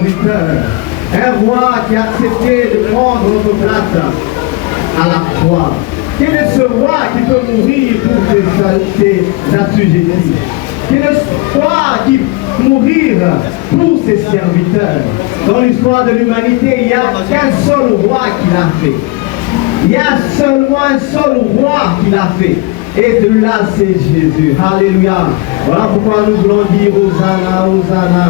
serviteur. Un roi qui a accepté de prendre notre place à la croix. Quel est ce roi qui peut mourir pour ses assujettis? Quel est ce roi qui peut mourir pour ses serviteurs? Dans l'histoire de l'humanité, il n'y a qu'un seul roi qui l'a fait. Il y a seulement un seul roi qui l'a fait. Et de là, c'est Jésus. Alléluia. Voilà pourquoi nous voulons dire Hosanna, Hosanna.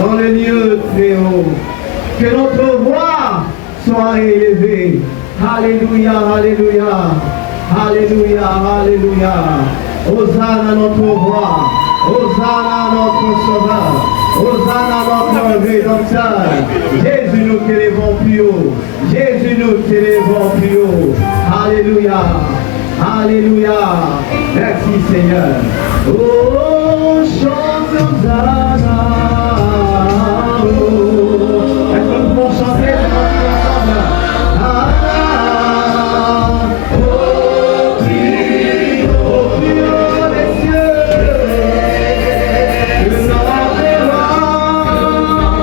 Dans le lieu très haut. Que notre roi soit élevé. Alléluia, Alléluia. Alléluia, Alléluia. Hosanna notre roi. Hosanna notre sauveur. Hosanna notre rédempteur. Jésus, nous t'élèvons plus haut. Jésus, nous t'élèvons plus haut. Alléluia. Alléluia. Merci Seigneur. Oh, chante Hosanna. Est-ce que nous pouvons chanter ensemble? Au plus haut des cieux, le nom des rois.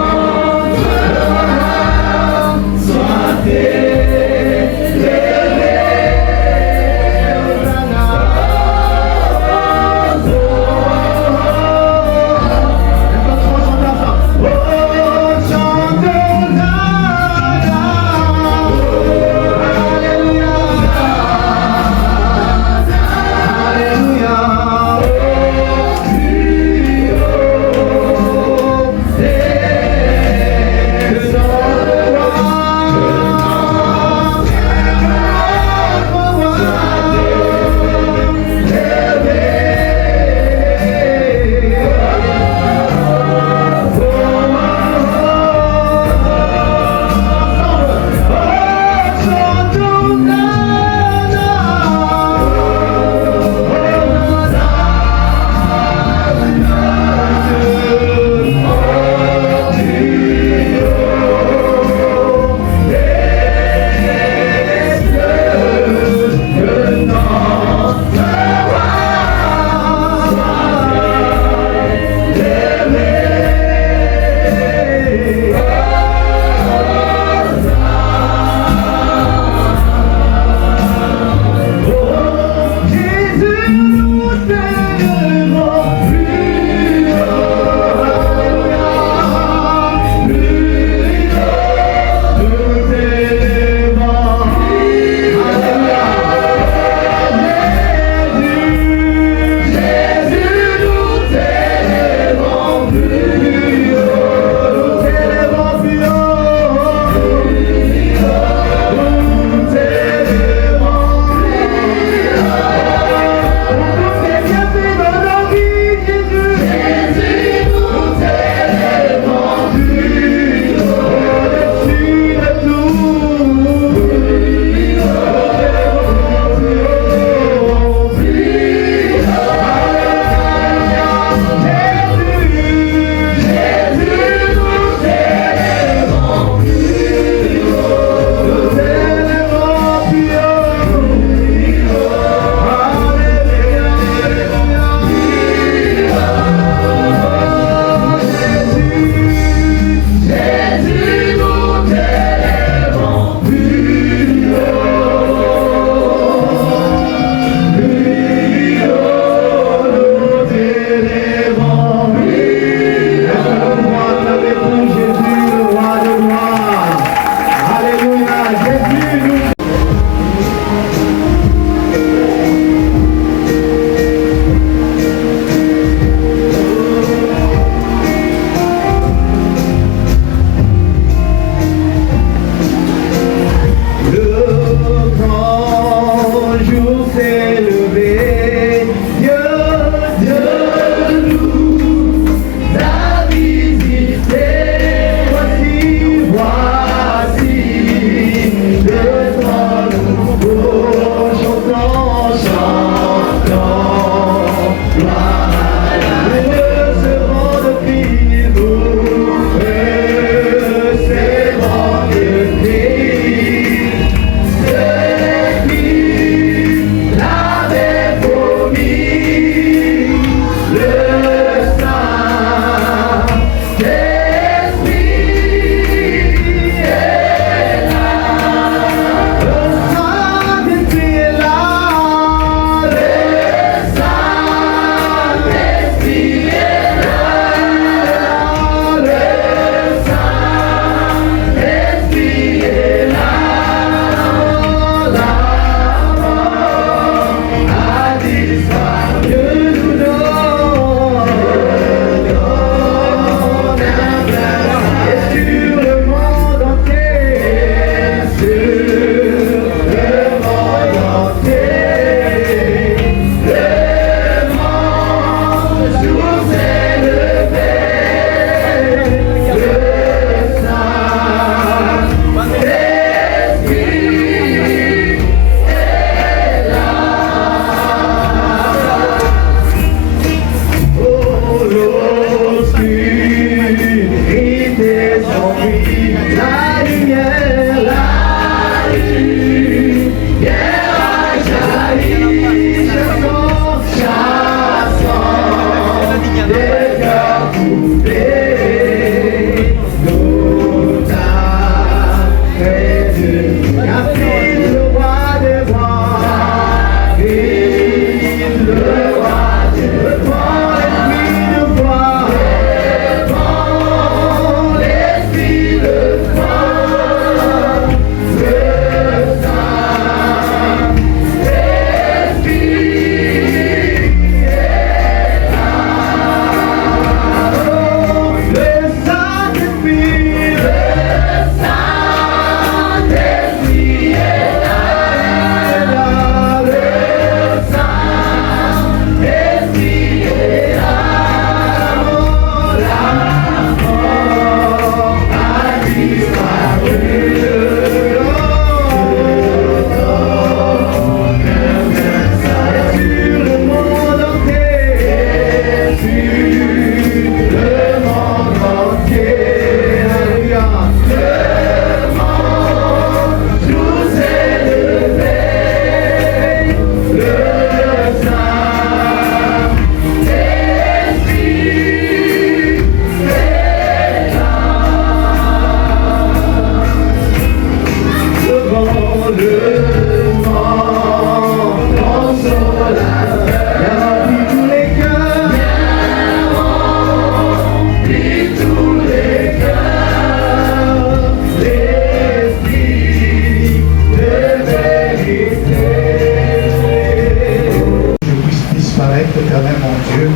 Éternel mon Dieu,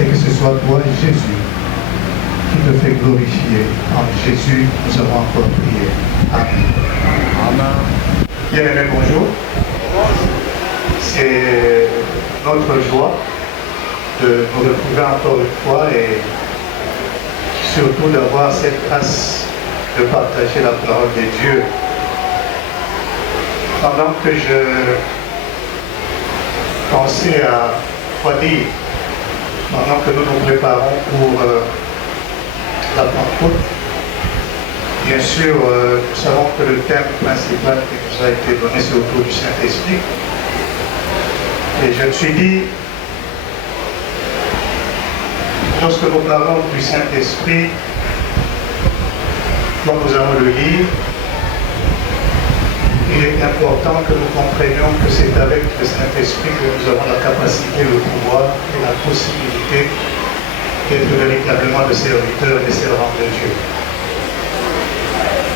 et que ce soit toi, Jésus, qui te fait glorifier. En Jésus, nous avons encore prié. Amen. Amen. Bien-aimés, bonjour. C'est notre joie de nous retrouver encore une fois et surtout d'avoir cette grâce de partager la parole de Dieu. Pendant que je pensais à quoi dire, pendant que nous nous préparons pour la Pentecôte, bien sûr, nous savons que le thème principal qui nous a été donné, c'est autour du Saint-Esprit. Et je me suis dit, lorsque nous parlons du Saint-Esprit, quand nous allons le lire, il est important que nous comprenions que c'est avec le Saint-Esprit que nous avons la capacité, le pouvoir et la possibilité d'être véritablement des serviteurs et des servants de Dieu.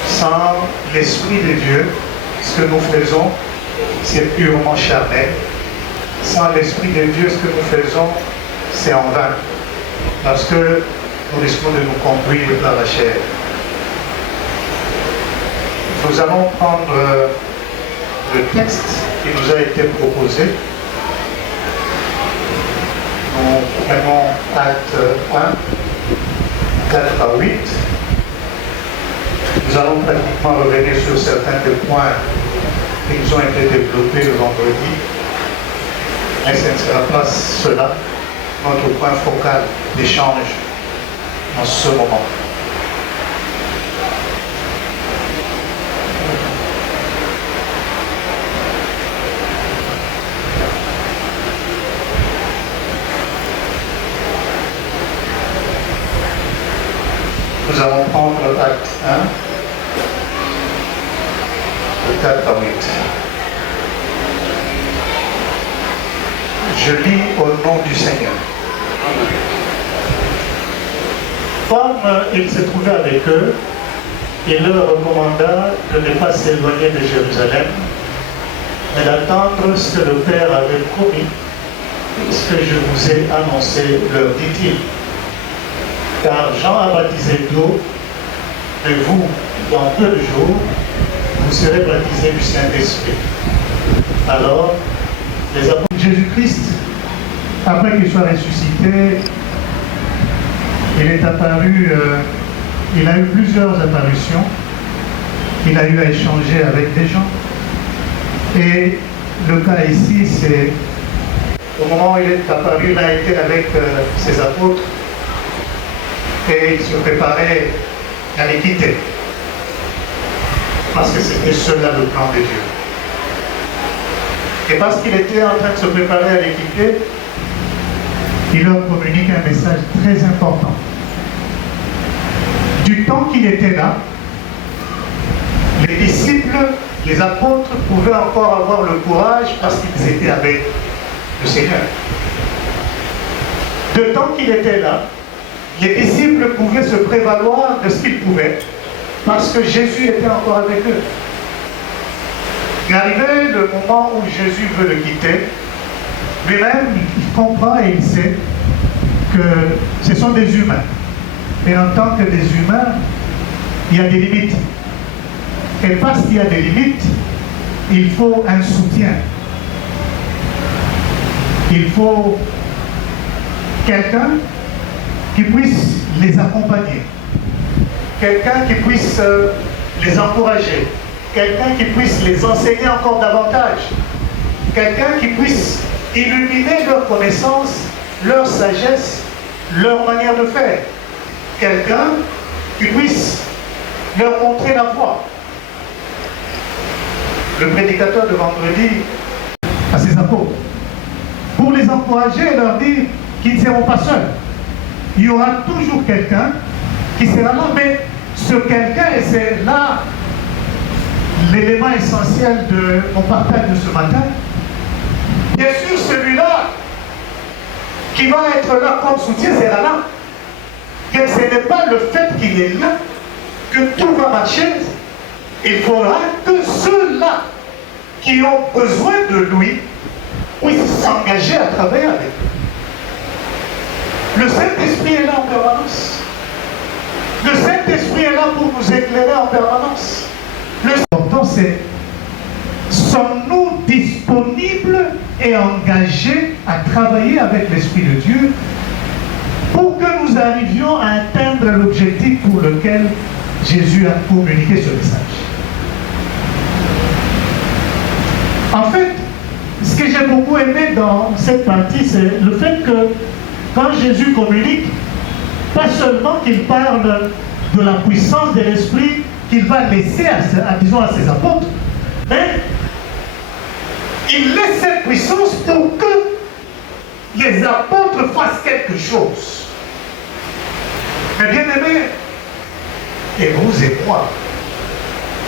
Sans l'Esprit de Dieu, ce que nous faisons, c'est purement charnel. Sans l'Esprit de Dieu, ce que nous faisons, c'est en vain. Parce que nous risquons de nous conduire par la chair. Nous allons prendre le texte qui nous a été proposé. Nous prenons Acte 1, 4 à 8. Nous allons pratiquement revenir sur certains des points qui nous ont été développés le vendredi. Mais ce ne sera pas cela, notre point focal d'échange en ce moment. Nous allons prendre Acte 1, de 4 à 8. Je lis au nom du Seigneur. Comme il se trouvait avec eux, il leur recommanda de ne pas s'éloigner de Jérusalem, mais d'attendre ce que le Père avait promis, ce que je vous ai annoncé, leur dit-il. Car Jean a baptisé d'eau, et vous, dans peu de jours, vous serez baptisés du Saint-Esprit. Alors, les apôtres de Jésus-Christ, après qu'il soit ressuscité, il est apparu, il a eu plusieurs apparitions, il a eu à échanger avec des gens. Et le cas ici, c'est au moment où il est apparu, il a été avec ses apôtres, et il se préparait allait quitter. Parce que c'était cela le plan de Dieu. Et parce qu'il était en train de se préparer à les quitter, il leur communique un message très important. Du temps qu'il était là, les disciples, les apôtres pouvaient encore avoir le courage parce qu'ils étaient avec le Seigneur. De temps qu'il était là, les disciples pouvaient se prévaloir de ce qu'ils pouvaient parce que Jésus était encore avec eux. Mais arrivé le moment où Jésus veut le quitter, lui-même, il comprend et il sait que ce sont des humains. Et en tant que des humains, il y a des limites. Et parce qu'il y a des limites, il faut un soutien. Il faut quelqu'un qui puisse les accompagner. Quelqu'un qui puisse les encourager. Quelqu'un qui puisse les enseigner encore davantage. Quelqu'un qui puisse illuminer leur connaissance, leur sagesse, leur manière de faire. Quelqu'un qui puisse leur montrer la voie. Le prédicateur de vendredi à ses apôtres, pour les encourager et leur dire qu'ils ne seront pas seuls. Il y aura toujours quelqu'un qui sera là, mais ce quelqu'un, et c'est là l'élément essentiel de mon partage de ce matin, bien sûr celui-là qui va être là comme soutien sera là. Mais ce n'est pas le fait qu'il est là que tout va marcher. Il faudra que ceux-là qui ont besoin de lui puissent s'engager à travailler avec lui. Le Saint-Esprit est là en permanence. Le Saint-Esprit est là pour nous éclairer en permanence. L'important c'est, sommes-nous disponibles et engagés à travailler avec l'Esprit de Dieu pour que nous arrivions à atteindre l'objectif pour lequel Jésus a communiqué ce message. En fait, ce que j'ai beaucoup aimé dans cette partie, c'est le fait que quand Jésus communique, pas seulement qu'il parle de la puissance de l'Esprit qu'il va laisser disons à ses apôtres, mais il laisse cette puissance pour que les apôtres fassent quelque chose. Mais bien aimés, et vous et moi,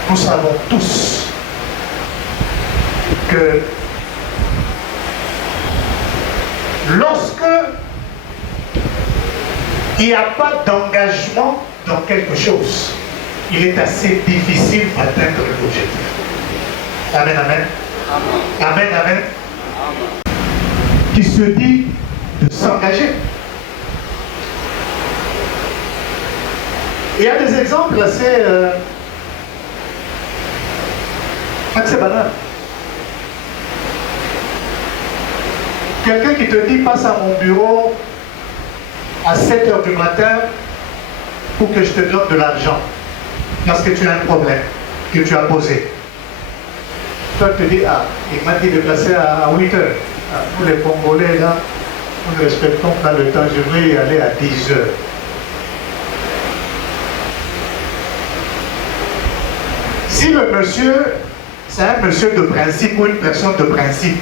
nous savons tous que lorsque il n'y a pas d'engagement dans quelque chose, il est assez difficile d'atteindre l'objectif. Amen, amen. Amen, amen. Qui se dit de s'engager. Il y a des exemples assez banals. Quelqu'un qui te dit passe à mon bureau à 7 h du matin pour que je te donne de l'argent parce que tu as un problème que tu as posé. Toi tu te dis, ah, il m'a dit de passer à 8 h. Nous les Congolais là, nous ne respectons pas le temps, je vais y aller à 10 h. Si le monsieur, c'est un monsieur de principe ou une personne de principe,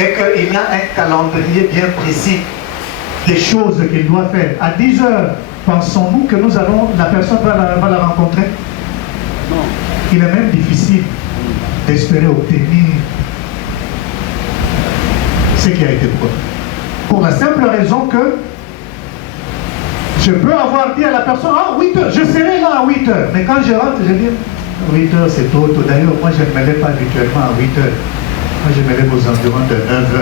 et qu'il a un calendrier bien précis des choses qu'il doit faire, à 10 h, pensons-nous que la personne va la rencontrer? Non. Il est même difficile d'espérer obtenir ce qui a été promis. Pour la simple raison que je peux avoir dit à la personne, ah 8 h, je serai là à 8 h. Mais quand je rentre, je dis, 8 h c'est trop tôt. D'ailleurs, moi je ne me lève pas habituellement à 8 h. Moi je me lève aux environs de 9 h.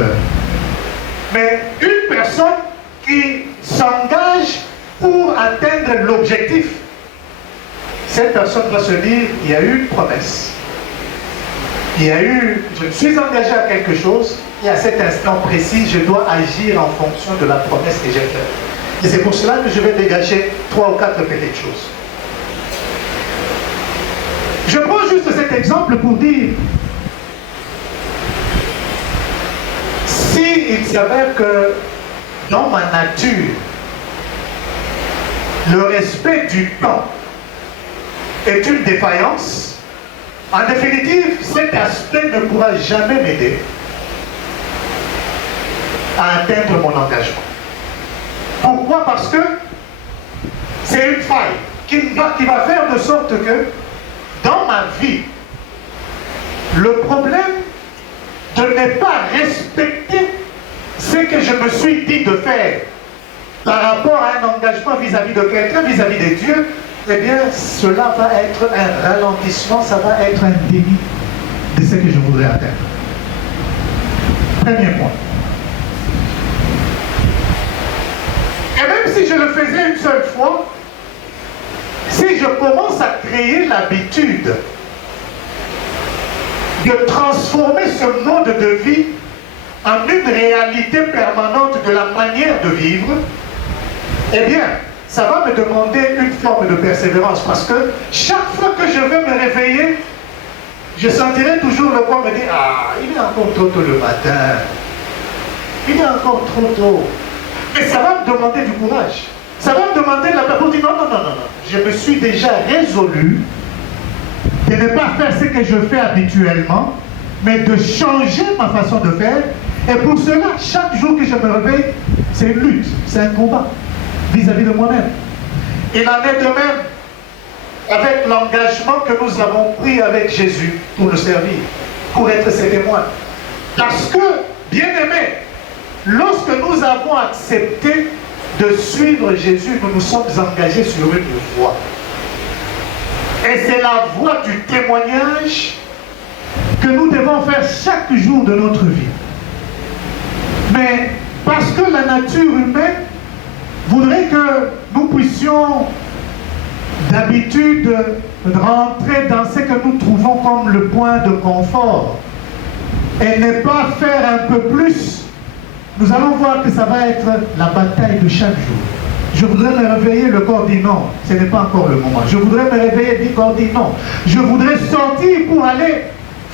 Mais une personne qui s'engage pour atteindre l'objectif, cette personne va se dire, il y a eu une promesse. Il y a eu, je me suis engagé à quelque chose, et à cet instant précis, je dois agir en fonction de la promesse que j'ai faite. Et c'est pour cela que je vais dégager 3 ou 4 petites choses. Je prends juste cet exemple pour dire, si il s'avère que dans ma nature, le respect du temps est une défaillance, en définitive, cet aspect ne pourra jamais m'aider à atteindre mon engagement. Pourquoi? Parce que c'est une faille qui va faire de sorte que dans ma vie, le problème de ne pas respecter ce que je me suis dit de faire par rapport à un engagement vis-à-vis de quelqu'un, vis-à-vis de Dieu, eh bien, cela va être un ralentissement, ça va être un déni de ce que je voudrais atteindre. Premier point. Et même si je le faisais une seule fois, si je commence à créer l'habitude de transformer ce mode de vie en une réalité permanente de la manière de vivre, eh bien, ça va me demander une forme de persévérance, parce que chaque fois que je vais me réveiller, je sentirai toujours le corps me dire « Ah, il est encore trop tôt le matin, il est encore trop tôt ». Mais ça va me demander du courage. Ça va me demander la personne pour dire non, non, non, non, non. Je me suis déjà résolu de ne pas faire ce que je fais habituellement, mais de changer ma façon de faire. Et pour cela, chaque jour que je me réveille, c'est une lutte, c'est un combat vis-à-vis de moi-même. Il en est de même avec l'engagement que nous avons pris avec Jésus pour le servir, pour être ses témoins. Parce que, bien aimé, lorsque nous avons accepté de suivre Jésus, nous nous sommes engagés sur une voie. Et c'est la voie du témoignage que nous devons faire chaque jour de notre vie. Mais parce que la nature humaine voudrait que nous puissions d'habitude rentrer dans ce que nous trouvons comme le point de confort et ne pas faire un peu plus, nous allons voir que ça va être la bataille de chaque jour. Je voudrais me réveiller, le corps dit non, ce n'est pas encore le moment. Je voudrais me réveiller, le corps dit non. Je voudrais sortir pour aller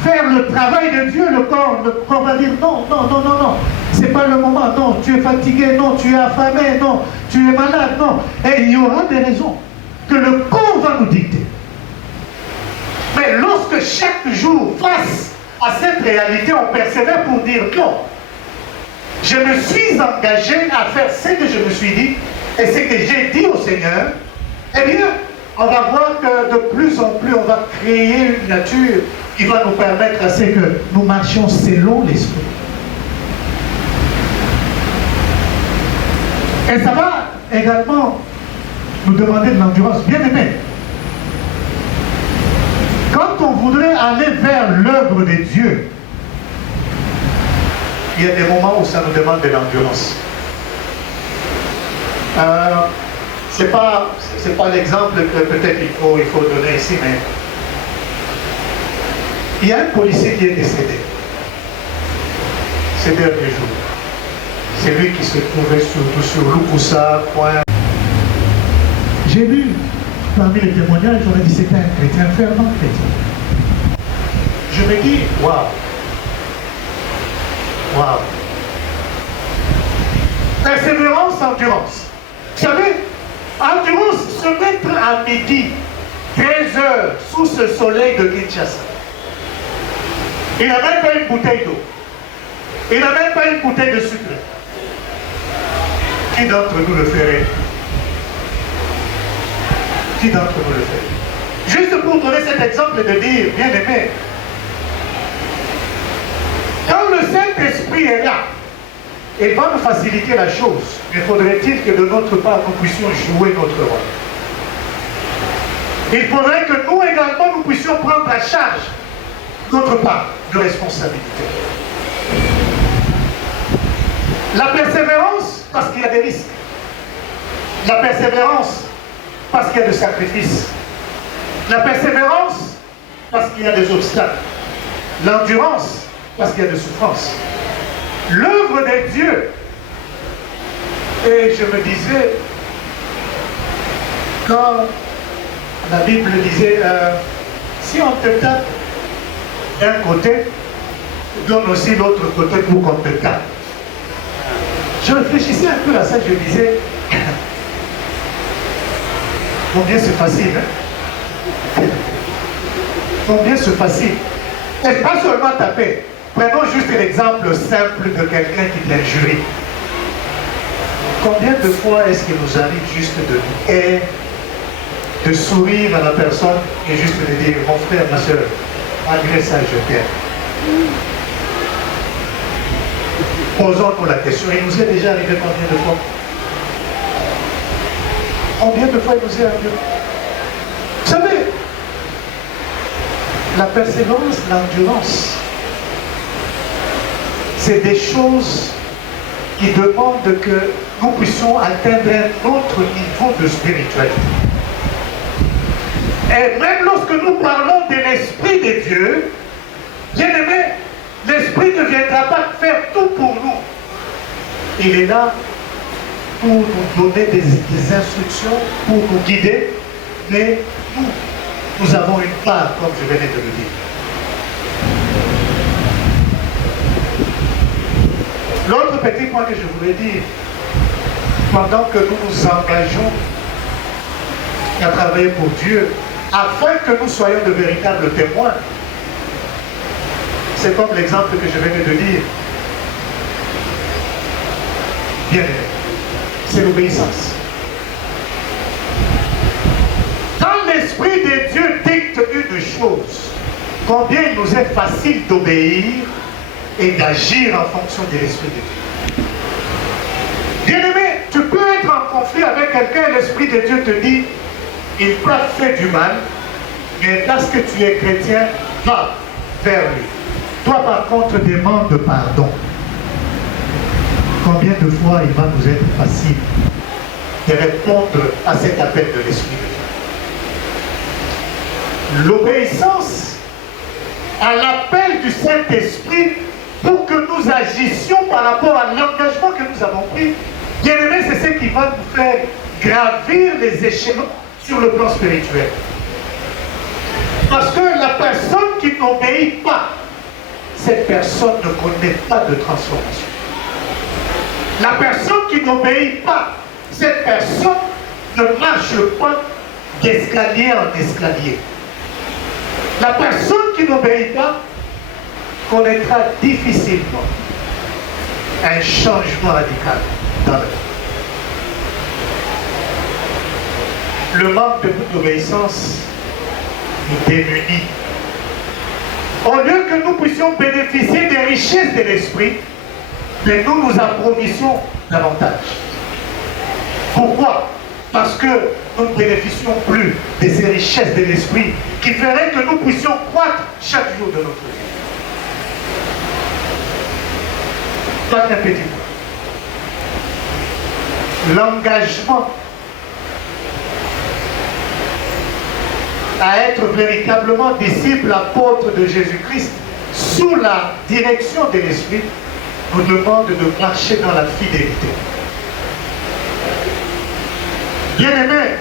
faire le travail de Dieu, le corps va dire non, non, non, non, non. C'est pas le moment, non, tu es fatigué, non, tu es affamé, non, tu es malade, non. Et il y aura des raisons que le corps va nous dicter. Mais lorsque chaque jour, face à cette réalité, on persévère pour dire non, je me suis engagé à faire ce que je me suis dit et ce que j'ai dit au Seigneur, eh bien, on va voir que de plus en plus, on va créer une nature qui va nous permettre à ce que nous marchions selon l'Esprit. Et ça va également nous demander de l'endurance. Bien aimé, quand on voudrait aller vers l'œuvre de Dieu, il y a des moments où ça nous demande de l'endurance. C'est pas l'exemple que peut-être il faut donner ici, mais il y a un policier qui est décédé ces derniers jours. C'est lui qui se trouvait surtout sur Lukusa, point. J'ai lu parmi les témoignages, on a dit c'était un chrétien, un fervent chrétien. Je me dis, waouh, waouh. Persévérance, endurance. Vous savez, endurance, se mettre à midi, 13 heures, sous ce soleil de Kinshasa. Il n'a même pas une bouteille d'eau. Il n'a même pas une bouteille de sucre. Qui d'entre nous le ferait? Qui d'entre nous le ferait? Juste pour donner cet exemple de dire, bien aimé, quand le Saint-Esprit est là, il va nous faciliter la chose. Mais faudrait-il que de notre part, nous puissions jouer notre rôle. Il faudrait que nous également, nous puissions prendre à charge notre part de responsabilité. La persévérance, parce qu'il y a des risques. La persévérance, parce qu'il y a des sacrifices. La persévérance, parce qu'il y a des obstacles. L'endurance, parce qu'il y a des souffrances. L'œuvre de Dieu. Et je me disais, quand la Bible disait, si on te tape d'un côté, donne aussi l'autre côté pour qu'on te tape. Je réfléchissais un peu à ça, je me disais, Combien c'est facile, hein? Combien c'est facile. Et pas seulement taper. Prenons juste l'exemple simple de quelqu'un qui l'injurie. Combien de fois est-ce qu'il nous arrive juste de nous aider, de sourire à la personne et juste de dire, mon frère, ma soeur, malgré ça, je t'aime. Posons-nous la question, il nous est déjà arrivé combien de fois? Combien de fois il nous est arrivé? Vous savez, la persévérance, l'endurance, c'est des choses qui demandent que nous puissions atteindre un autre niveau de spiritualité. Et même lorsque nous parlons de l'Esprit de Dieu, bien aimé, l'Esprit ne viendra pas faire tout pour nous. Il est là pour nous donner des instructions, pour nous guider, mais nous avons une part, comme je venais de le dire. L'autre petit point que je voulais dire, pendant que nous nous engageons à travailler pour Dieu, afin que nous soyons de véritables témoins, c'est comme l'exemple que je venais de dire. Bien aimé, c'est l'obéissance. Quand l'Esprit de Dieu dicte une chose, combien il nous est facile d'obéir et d'agir en fonction de l'Esprit de Dieu. Bien-aimé, tu peux être en conflit avec quelqu'un et l'Esprit de Dieu te dit, il t'a fait du mal, mais parce que tu es chrétien, va vers lui. Toi par contre, demande pardon. Combien de fois il va nous être facile de répondre à cet appel de l'Esprit de Dieu. L'obéissance à l'appel du Saint-Esprit pour que nous agissions par rapport à l'engagement que nous avons pris. Bien aimé, c'est ce qui va nous faire gravir les échelons sur le plan spirituel. Parce que la personne qui n'obéit pas, cette personne ne connaît pas de transformation. La personne qui n'obéit pas, cette personne ne marche pas d'escalier en escalier. La personne qui n'obéit pas connaîtra difficilement un changement radical dans la vie. Le manque d'obéissance nous démunit. Au lieu que nous puissions bénéficier des richesses de l'esprit, mais nous nous approvisions davantage. Pourquoi? Parce que nous ne bénéficions plus de ces richesses de l'esprit qui feraient que nous puissions croître chaque jour de notre vie. Pas qu'un petit point. L'engagement à être véritablement disciple, apôtre de Jésus-Christ, sous la direction de l'Esprit, nous demande de marcher dans la fidélité. Bien-aimés,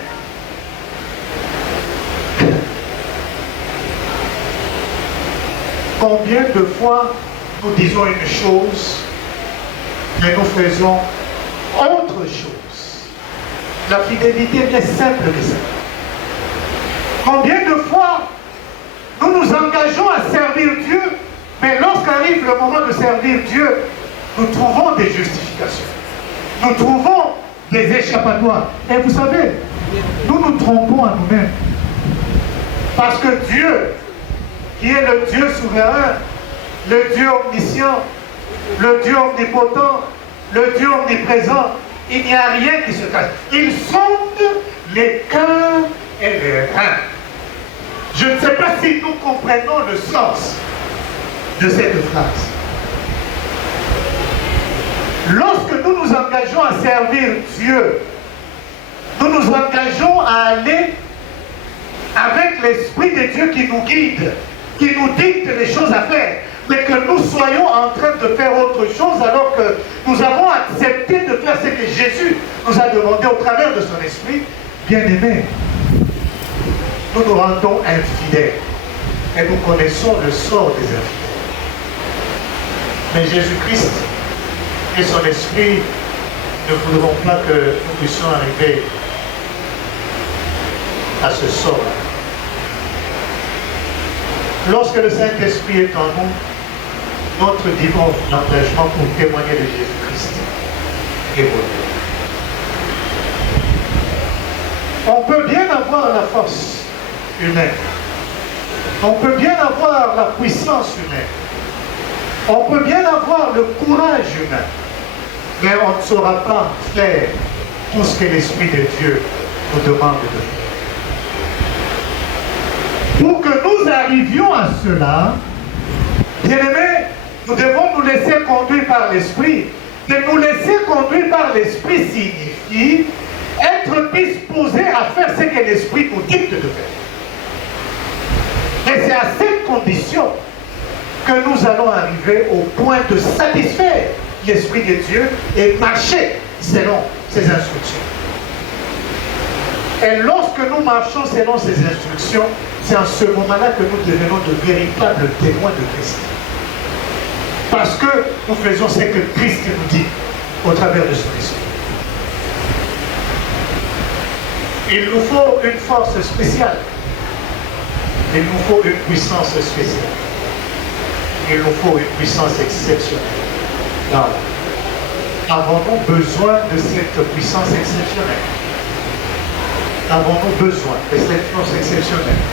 combien de fois nous disons une chose, mais nous faisons autre chose? La fidélité est simple que ça. Combien de fois nous nous engageons à servir Dieu, mais lorsqu'arrive le moment de servir Dieu, nous trouvons des justifications. Nous trouvons des échappatoires. Et vous savez, nous nous trompons à nous-mêmes. Parce que Dieu, qui est le Dieu souverain, le Dieu omniscient, le Dieu omnipotent, le Dieu omniprésent, il n'y a rien qui se cache. Il sonde les cœurs et les reins. Je ne sais pas si nous comprenons le sens de cette phrase. Lorsque nous nous engageons à servir Dieu, nous nous engageons à aller avec l'Esprit de Dieu qui nous guide, qui nous dicte les choses à faire, mais que nous soyons en train de faire autre chose alors que nous avons accepté de faire ce que Jésus nous a demandé au travers de son Esprit. Bien-aimés, nous nous rendons infidèles et nous connaissons le sort des infidèles. Mais Jésus-Christ et son Esprit ne voudront pas que nous puissions arriver à ce sort-là. Lorsque le Saint-Esprit est en nous, notre divin engagement pour témoigner de Jésus-Christ évolue. On peut bien avoir la force humaine. On peut bien avoir la puissance humaine. On peut bien avoir le courage humain. Mais on ne saura pas faire tout ce que l'Esprit de Dieu nous demande de faire. Pour que nous arrivions à cela, bien-aimés, nous devons nous laisser conduire par l'Esprit. De nous laisser conduire par l'Esprit signifie être disposé à faire ce que l'Esprit nous dicte de faire. Et c'est à cette condition que nous allons arriver au point de satisfaire l'Esprit de Dieu et marcher selon ses instructions. Et lorsque nous marchons selon ses instructions, c'est en ce moment-là que nous devenons de véritables témoins de Christ. Parce que nous faisons ce que Christ nous dit au travers de son esprit. Il nous faut une force spéciale. Il nous faut une puissance spéciale. Il nous faut une puissance exceptionnelle. Alors, avons-nous besoin de cette puissance exceptionnelle? Avons-nous besoin de cette force exceptionnelle?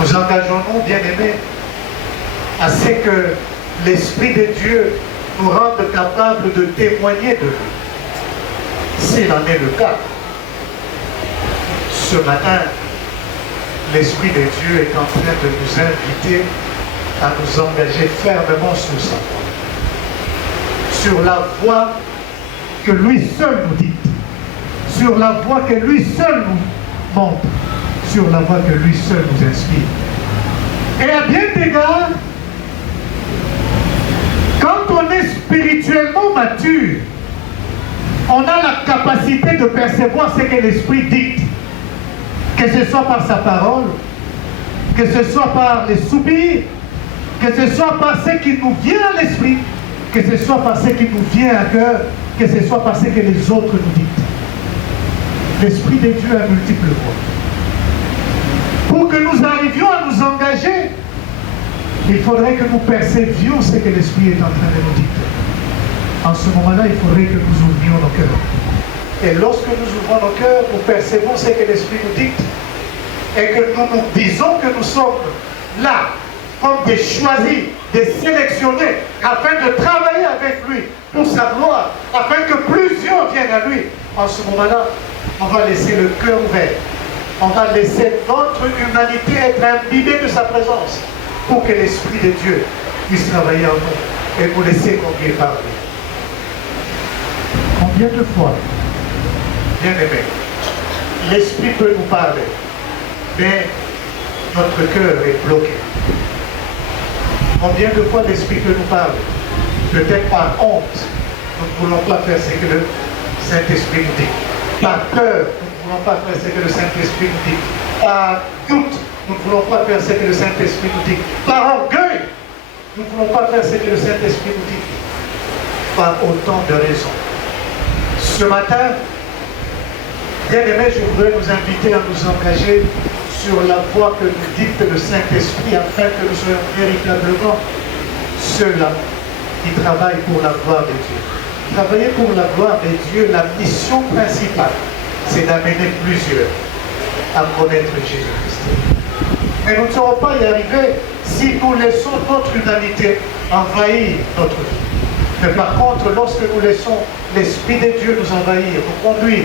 Nous engageons-nous, bien-aimés, à ce que l'Esprit de Dieu nous rende capables de témoigner de lui. S'il en est le cas, ce matin, l'Esprit de Dieu est en train de nous inviter à nous engager fermement sur sa voie. Sur la voie que lui seul nous dicte. Sur la voie que lui seul nous montre. Sur la voie que lui seul nous inspire. Et à bien d'égards, quand on est spirituellement mature, on a la capacité de percevoir ce que l'Esprit dicte. Que ce soit par sa parole, que ce soit par les soupirs, que ce soit par ce qui nous vient à l'esprit, que ce soit par ce qui nous vient à cœur, que ce soit par ce que les autres nous dictent. L'Esprit de Dieu a multiples voies. Pour que nous arrivions à nous engager, il faudrait que nous percevions ce que l'Esprit est en train de nous dicter. En ce moment-là, il faudrait que nous ouvrions nos cœurs. Et lorsque nous ouvrons nos cœurs, nous percevons ce que l'Esprit nous dicte. Et que nous nous disons que nous sommes là, comme des choisis, des sélectionnés, afin de travailler avec lui pour sa gloire, afin que plusieurs viennent à lui. En ce moment-là, on va laisser le cœur ouvert. On va laisser notre humanité être imbibée de sa présence pour que l'Esprit de Dieu puisse travailler en nous et nous laisser conduire par lui. Combien de fois, bien aimé, l'Esprit peut nous parler, mais notre cœur est bloqué. Combien de fois l'Esprit peut nous parler? Peut-être par honte, nous ne voulons pas faire ce que le Saint-Esprit nous dit. Par peur, nous ne voulons pas faire ce que le Saint-Esprit nous dit. Par doute, nous ne voulons pas faire ce que le Saint-Esprit nous dit. Par orgueil, nous ne voulons pas faire ce que le Saint-Esprit nous dit. Par autant de raisons. Ce matin, bien aimés, je voudrais nous inviter à nous engager sur la voie que nous dicte le Saint-Esprit afin que nous soyons véritablement ceux-là qui travaillent pour la gloire de Dieu. Travailler pour la gloire de Dieu, la mission principale, c'est d'amener plusieurs à connaître Jésus-Christ. Mais nous ne saurons pas y arriver si nous laissons notre humanité envahir notre vie. Mais par contre, lorsque nous laissons l'Esprit de Dieu nous envahir, nous conduire,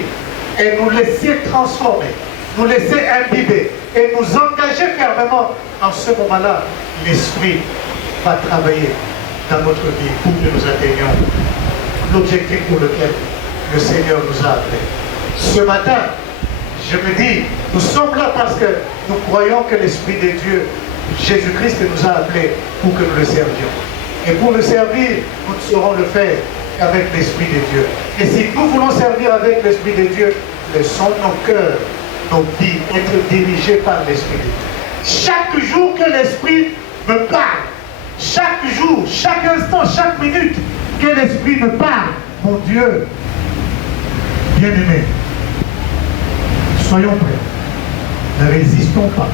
et nous laisser transformer, nous laisser imbiber, et nous engager fermement, en ce moment-là, l'Esprit va travailler dans notre vie pour que nous atteignions l'objectif pour lequel le Seigneur nous a appelés. Ce matin, je me dis, nous sommes là parce que nous croyons que l'Esprit de Dieu, Jésus-Christ, nous a appelés pour que nous le servions. Et pour le servir, nous ne saurons le faire qu'avec l'Esprit de Dieu. Et si nous voulons servir avec l'Esprit de Dieu, laissons nos cœurs, nos vies être dirigés par l'Esprit de Dieu. Chaque jour que l'Esprit me parle, chaque jour, chaque instant, chaque minute, que l'Esprit me parle, mon Dieu, bien-aimé, Soyons prêts. Ne résistons pas.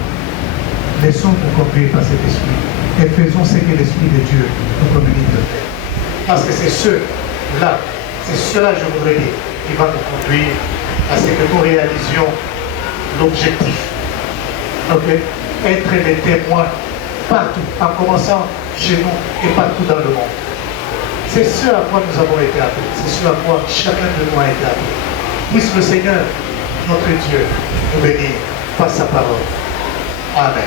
Laissons-nous conduire par cet esprit et faisons ce que l'Esprit de Dieu nous communique de faire. Parce que c'est cela, je voudrais dire, qui va nous conduire à ce que nous réalisions l'objectif. Ok? Être des témoins partout, en commençant chez nous et partout dans le monde. C'est ce à quoi nous avons été appelés. C'est ce à quoi chacun de nous a été appelé. Puisse le Seigneur, notre Dieu, nous bénir par sa parole. Amen.